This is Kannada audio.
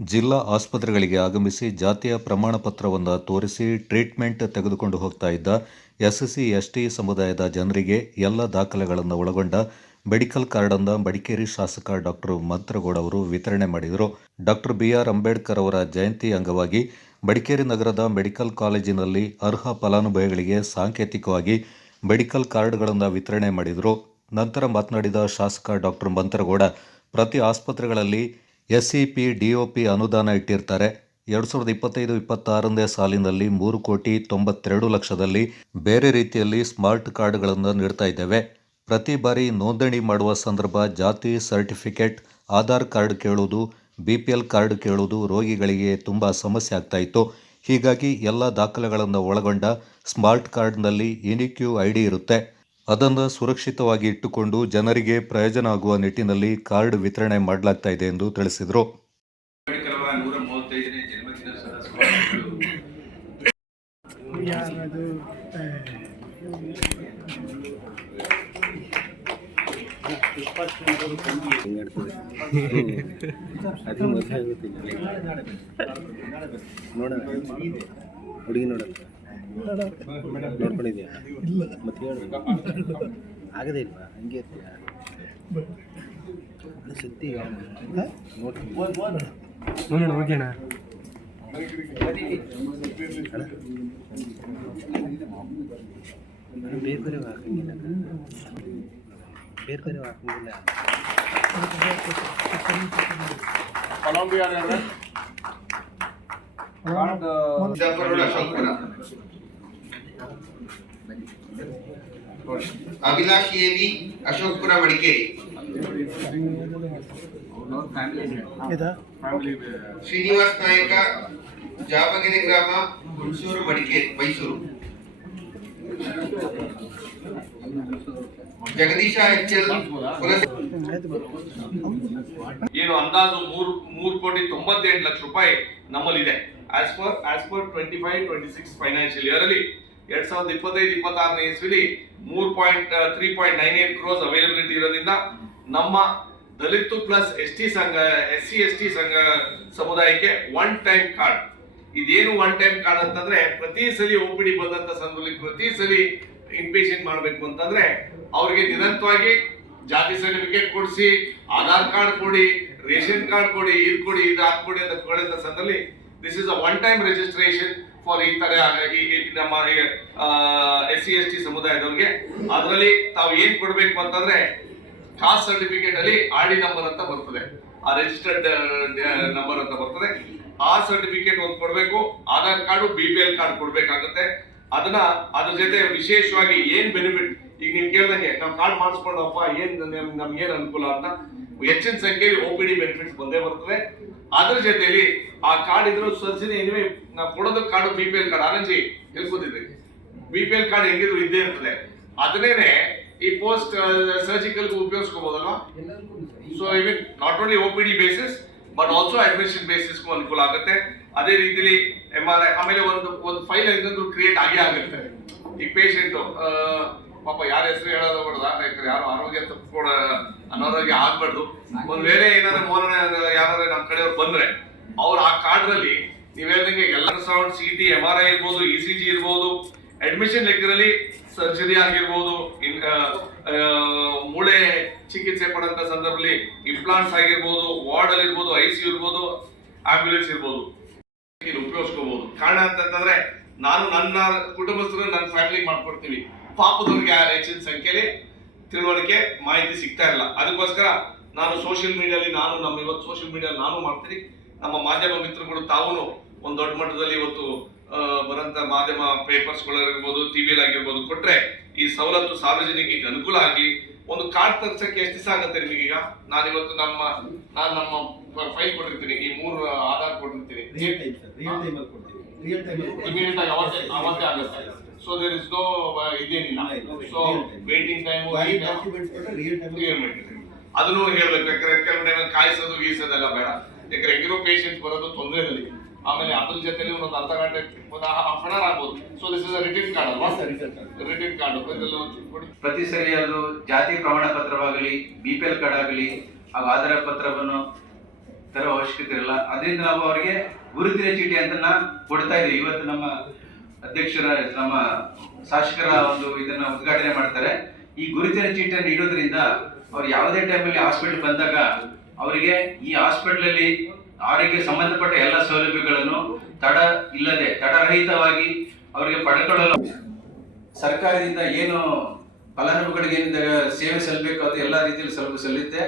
ಜಿಲ್ಲಾ ಆಸ್ಪತ್ರೆಗಳಿಗೆ ಆಗಮಿಸಿ ಜಾತಿಯ ಪ್ರಮಾಣ ಪತ್ರವನ್ನು ತೋರಿಸಿ ಟ್ರೀಟ್ಮೆಂಟ್ ತೆಗೆದುಕೊಂಡು ಹೋಗ್ತಾ ಇದ್ದ ಎಸ್ಸಿ ಎಸ್ಟಿ ಸಮುದಾಯದ ಜನರಿಗೆ ಎಲ್ಲ ದಾಖಲೆಗಳನ್ನು ಒಳಗೊಂಡ ಮೆಡಿಕಲ್ ಕಾರ್ಡನ್ನು ಮಡಿಕೇರಿ ಶಾಸಕ ಡಾಕ್ಟರ್ ಮಂತ್ರಗೌಡ ಅವರು ವಿತರಣೆ ಮಾಡಿದರು. ಡಾಕ್ಟರ್ BR ಅಂಬೇಡ್ಕರ್ ಅವರ ಜಯಂತಿ ಅಂಗವಾಗಿ ಮಡಿಕೇರಿ ನಗರದ ಮೆಡಿಕಲ್ ಕಾಲೇಜಿನಲ್ಲಿ ಅರ್ಹ ಫಲಾನುಭವಿಗಳಿಗೆ ಸಾಂಕೇತಿಕವಾಗಿ ಮೆಡಿಕಲ್ ಕಾರ್ಡ್ಗಳನ್ನು ವಿತರಣೆ ಮಾಡಿದರು. ನಂತರ ಮಾತನಾಡಿದ ಶಾಸಕ ಡಾಕ್ಟರ್ ಮಂತ್ರಗೌಡ, ಪ್ರತಿ ಆಸ್ಪತ್ರೆಗಳಲ್ಲಿ SEP DOP ಅನುದಾನ ಇಟ್ಟಿರ್ತಾರೆ. 2025-26ನೇ ಸಾಲಿನಲ್ಲಿ 3,92,00,000ದಲ್ಲಿ ಬೇರೆ ರೀತಿಯಲ್ಲಿ ಸ್ಮಾರ್ಟ್ ಕಾರ್ಡ್ಗಳನ್ನು ನೀಡ್ತಾ ಇದ್ದೇವೆ. ಪ್ರತಿ ಬಾರಿ ನೋಂದಣಿ ಮಾಡುವ ಸಂದರ್ಭ ಜಾತಿ ಸರ್ಟಿಫಿಕೇಟ್, ಆಧಾರ್ ಕಾರ್ಡ್ ಕೇಳುವುದು, BPL ಕಾರ್ಡ್ ಕೇಳುವುದು ರೋಗಿಗಳಿಗೆ ತುಂಬ ಸಮಸ್ಯೆ ಆಗ್ತಾ ಇತ್ತು. ಹೀಗಾಗಿ ಎಲ್ಲ ದಾಖಲೆಗಳನ್ನು ಒಳಗೊಂಡ ಸ್ಮಾರ್ಟ್ ಕಾರ್ಡ್ನಲ್ಲಿ ಯುನಿಕ್ ID ಇರುತ್ತೆ. ಅದನ್ನು ಸುರಕ್ಷಿತವಾಗಿ ಇಟ್ಟುಕೊಂಡು ಜನರಿಗೆ ಪ್ರಯೋಜನ ಆಗುವ ನಿಟ್ಟಿನಲ್ಲಿ ಕಾರ್ಡ್ ವಿತರಣೆ ಮಾಡಲಾಗ್ತಾ ಇದೆ ಎಂದು ತಿಳಿಸಿದರು. ಹುಡುಗಿ ನೋಡ್ಕೊಂಡಿದ್ಯಾ? ಮತ್ತೆ ಆಗದೇ ಇಲ್ವಾ? ಹಂಗೆ ಇರ್ತೀಯಾ? ಸುದ್ದಿ ನೋಡೋಣ ಹೋಗೋಣ. ಬೇರೆ ಬೇರೆ ಹಾಕಂಗಿಲ್ಲ, ಬೇರೆ ಬೇರೆ ಹಾಕಂಗಿಲ್ಲ. ಅಭಿಲಾಷ್ ಎವಿ ಅಶೋಕ್ಪುರ ಮಡಿಕೇರಿ, ಶ್ರೀನಿವಾಸ್ ನಾಯಕ ಜಾಬಗೆರೆ ಗ್ರಾಮ ಹುಣಸೂರು ಮಡಿಕೇರಿ ಮೈಸೂರು, ಜಗದೀಶ HL ಏನು ಅಂದಾಜು 3,98,00,000 ರೂಪಾಯಿ ನಮ್ಮಲ್ಲಿದೆ. ಆಸ್ ಪರ್ 25-26 ಫೈನಾನ್ಷಿಯಲ್ ಇಯರ್ ಅಲ್ಲಿ 2025-26ನೇ ಇಸ್ವಿಲಿ 3.98 crores ಅವೈಲಬಿಲಿಟಿ ಇರೋದ್ರಿಂದ ನಮ್ಮ ದಲಿತ ಪ್ಲಸ್ SC/ST ಸಂಘ ಸಮುದಾಯಕ್ಕೆ ಒನ್ ಟೈಮ್ ಕಾರ್ಡ್. ಇದೇನು ಒನ್ ಟೈಮ್ ಕಾರ್ಡ್ ಅಂತಂದ್ರೆ, ಪ್ರತಿ ಸಲಿ OPD ಬಂದಂತ ಸಂದರ್ಭದಲ್ಲಿ ಪ್ರತಿ ಸಲಿ ಇನ್ಪೇಷಂಟ್ ಮಾಡಬೇಕು ಅಂತಂದ್ರೆ ಅವ್ರಿಗೆ ನಿರಂತರವಾಗಿ ಜಾತಿ ಸರ್ಟಿಫಿಕೇಟ್ ಕೊಡಿಸಿ, ಆಧಾರ್ ಕಾರ್ಡ್ ಕೊಡಿ, ರೇಷನ್ ಕಾರ್ಡ್ ಕೊಡಿ, ಇದು ಕೊಡಿ, ಇದು ಹಾಕೊಡಿ ಅಂತ ಕೊಡಂತ ಸಂದರ್ಭದಲ್ಲಿ this is a one time registration for ಈ ತರ ನಮ್ಮ SC/ST ಸಮುದಾಯದವ್ರಿಗೆ. ಅದರಲ್ಲಿ ತಾವು ಏನ್ ಕೊಡ್ಬೇಕು ಅಂತಂದ್ರೆ, ಕಾಸ್ಟ್ ಸರ್ಟಿಫಿಕೇಟ್ ಅಲ್ಲಿ RD ನಂಬರ್ ಅಂತ ಬರ್ತದೆ, ಆ ರಿಜಿಸ್ಟರ್ಡ್ ನಂಬರ್ ಅಂತ ಬರ್ತದೆ. ಆ ಸರ್ಟಿಫಿಕೇಟ್ ಒಂದು ಕೊಡ್ಬೇಕು. ಆಧಾರ್ ಕಾರ್ಡು BPL ಕಾರ್ಡ್ ಕೊಡ್ಬೇಕಾಗುತ್ತೆ. ಅದ್ರ ಜೊತೆ ವಿಶೇಷವಾಗಿ ಏನ್ ಬೆನಿಫಿಟ್, ಈಗ ನೀವು ಕೇಳ್ದಂಗೆ ನಾವು ಕಾರ್ಡ್ ಮಾಡಿಸ್ಕೊಂಡಪ್ಪ ನಮ್ಗೇನ್ ಅನುಕೂಲ ಅಂತ ಹೆಚ್ಚಿನ ಸಂಖ್ಯೆಯಲ್ಲಿ OPD ಬೆನಿಫಿಟ್ಸ್ ಬಂದೇ ಬರ್ತದೆ. ಅದ್ರ ಜೊತೆಲಿ ಆ ಕಾರ್ಡ್ ಇದ್ರು ಸರಿಸಿನ ಏನಿವೆ ನಾವು ಕೊಡೋದು ಕಾರ್ಡ್ BPL ಕಾರ್ಡ್ ಆನಂಜಿ ತಿಳ್ಕೊತಿದ್ವಿ. BPL ಕಾರ್ಡ್ ಹೆಂಗಿದ್ರು ಇದ್ದೇ ಇರ್ತದೆ. ಅದನ್ನೇನೆ ಈ ಪೋಸ್ಟ್ ಸರ್ಜಿಕಲ್ ಉಪಯೋಗಿಸ್ಕೋಬಹುದಲ್ವಾ? So even not only OPD basis but also admission ಬೇಸಿಸ್ಗೂ ಅನುಕೂಲ ಆಗುತ್ತೆ. ಅದೇ ರೀತಿಲಿ MRI, ಆಮೇಲೆ ಒಂದು ಫೈಲ್ ಹೆಂಗಂದ್ರೂ ಕ್ರಿಯೇಟ್ ಆಗುತ್ತೆ. ಈ ಪೇಷಂಟ್ ಪಾಪ ಯಾರ ಹೆಸರು ಹೇಳೋದು ಬಿಡದ, ಯಾರು ಆರೋಗ್ಯ ತಪ್ಪಿಕೊಡ ಅನಾರೋಗ್ಯ ಆಗ್ಬಾರ್ದು. ಒಂದ್ ವೇಳೆ ಏನಾದ್ರು ಯಾರು ನಮ್ಮ ಕಡೆಯವ್ರು ಬಂದ್ರೆ ಅವ್ರು ಆ ಕಾರ್ಡ್ ನಲ್ಲಿ ನೀವ್ ಹೇಳ್ದಂಗೆ ಅಲ್ಟ್ರಾಸೌಂಡ್, CT, MRI ಇರ್ಬೋದು, ECG ಇರ್ಬೋದು, ಅಡ್ಮಿಷನ್ ಲೆಕ್ಕದಲ್ಲಿ ಸರ್ಜರಿ ಆಗಿರ್ಬೋದು, ಮೂಳೆ ಚಿಕಿತ್ಸೆ ಪಡೆದಂತ ಸಂದರ್ಭದಲ್ಲಿ ಇಂಪ್ಲಾಂಟ್ಸ್ ಆಗಿರ್ಬೋದು, ವಾರ್ಡ್ ಅಲ್ಲಿ ಇರ್ಬೋದು, ICU ಇರ್ಬೋದು, ಆಂಬ್ಯುಲೆನ್ಸ್ ಇರ್ಬೋದು, ಉಪಯೋಗಿಸ್ಕೋಬಹುದು. ಕಾರಣ ಅಂತಂದ್ರೆ ನಾನು ನನ್ನ ಕುಟುಂಬಸ್ಥರು ನನ್ನ ಫ್ಯಾಮಿಲಿ ಮಾಡ್ಕೊಡ್ತೀವಿ. ಪಾಪದವ್ರಿಗೆ ಹೆಚ್ಚಿನ ಸಂಖ್ಯೆಯಲ್ಲಿ ತಿಳುವಳಿಕೆ ಮಾಹಿತಿ ಸಿಗ್ತಾ ಇಲ್ಲ. ಅದಕ್ಕೋಸ್ಕರ ನಾನು ಸೋಷಿಯಲ್ ಮೀಡಿಯಲ್ಲಿ ಇವತ್ತು ಸೋಷಿಯಲ್ ಮೀಡಿಯಲ್ಲಿ ನಾನು ಮಾಡ್ತೀನಿ. ನಮ್ಮ ಮಾಧ್ಯಮ ಮಿತ್ರಗಳು ತಾವು ಒಂದು ದೊಡ್ಡ ಮಟ್ಟದಲ್ಲಿ ಇವತ್ತು ಬರಂತ ಮಾಧ್ಯಮ ಪೇಪರ್ಸ್ಗಳಿರ್ಬೋದು, ಟಿವಿಯಲ್ಲಿ ಆಗಿರ್ಬೋದು ಕೊಟ್ರೆ ಈ ಸವಲತ್ತು ಸಾರ್ವಜನಿಕರಿಗೆ ಅನುಕೂಲ ಆಗಿ ಒಂದು ಕಾರ್ಡ್ ತರ್ಸಕ್ಕೆ ಎಷ್ಟು ದಿವಸ ಆಗುತ್ತೆ ನಿಮಗೀಗ? ನಾನಿವತ್ತು ನಾನು ನಮ್ಮ ಫೈಲ್ ಕೊಟ್ಟಿರ್ತೀನಿ, ಈ 3 ಆಧಾರ್ ಕೊಟ್ಟಿರ್ತೀನಿ, ಇಮಿಡಿಯೇಟ್ ಆಗಿ ಅವತ್ತೇ ಆಗುತ್ತೆ. ಸೊ ದೇರ್ ಇಸ್ ನೋ ಇದೇನಿಲ್ಲ. ಸೊ ವೇಟಿಂಗ್ ಟೈಮ್ ಅದನ್ನು ಹೇಳ್ಬೇಕು. ಯಾಕಂದ್ರೆ ಕೆಲವು ಟೈಮ್ ಕಾಯಿಸೋದೆಲ್ಲ ಬೇಡ. ಯಾಕಂದ್ರೆ ಹೆಂಗಿರೋ ಪೇಷಂಟ್ ಬರೋದು ತೊಂದರೆದಲ್ಲಿ, ಆಮೇಲೆ ಅದ್ರ ಜೊತೆಲಿ ಒಂದು ಅರ್ಧ ಗಂಟೆ ಹಾಫ್ ಅನ್ ಅವರ್ ಆಗ್ಬೋದು. So this is written card ಅಲ್ವಾ? ರಿಟರ್ನ್ ಕಾರ್ಡ್ ಪ್ರತಿ ಸರಿ ಅದು ಜಾತಿ ಪ್ರಮಾಣ ಪತ್ರವಾಗಲಿ, BPL ಕಾರ್ಡ್ ಆಗಲಿ, ಆಧಾರ ಪತ್ರವನ್ನು ತರೋ ಅವಶ್ಯಕತೆ ಇರಲ್ಲ. ಅದರಿಂದ ನಾವು ಅವರಿಗೆ ಗುರುತಿನ ಚೀಟಿ ಅಂತ ಕೊಡ್ತಾ ಇದ್ದೀವಿ. ಇವತ್ತು ನಮ್ಮ ಅಧ್ಯಕ್ಷರ ನಮ್ಮ ಶಾಸಕರ ಒಂದು ಇದನ್ನ ಉದ್ಘಾಟನೆ ಮಾಡ್ತಾರೆ. ಈ ಗುರುತಿನ ಚೀಟಿಯನ್ನು ಇಡೋದ್ರಿಂದ ಅವ್ರು ಯಾವುದೇ ಟೈಮಲ್ಲಿ ಹಾಸ್ಪಿಟಲ್ ಬಂದಾಗ ಅವರಿಗೆ ಈ ಹಾಸ್ಪಿಟಲ್ ಅಲ್ಲಿ ಆರೋಗ್ಯ ಸಂಬಂಧಪಟ್ಟ ಎಲ್ಲ ಸೌಲಭ್ಯಗಳನ್ನು ತಡರಹಿತವಾಗಿ ಅವರಿಗೆ ಪಡ್ಕೊಳ್ಳಲು ಸರ್ಕಾರದಿಂದ ಏನು ಫಲಾನುಭವಿಗಳಿಗೆ ಏನು ಸೇವೆ ಸಲ್ಲಬೇಕು ಅದು ಎಲ್ಲ ರೀತಿಯಲ್ಲಿ ಸಲ್ಲುತ್ತೆ.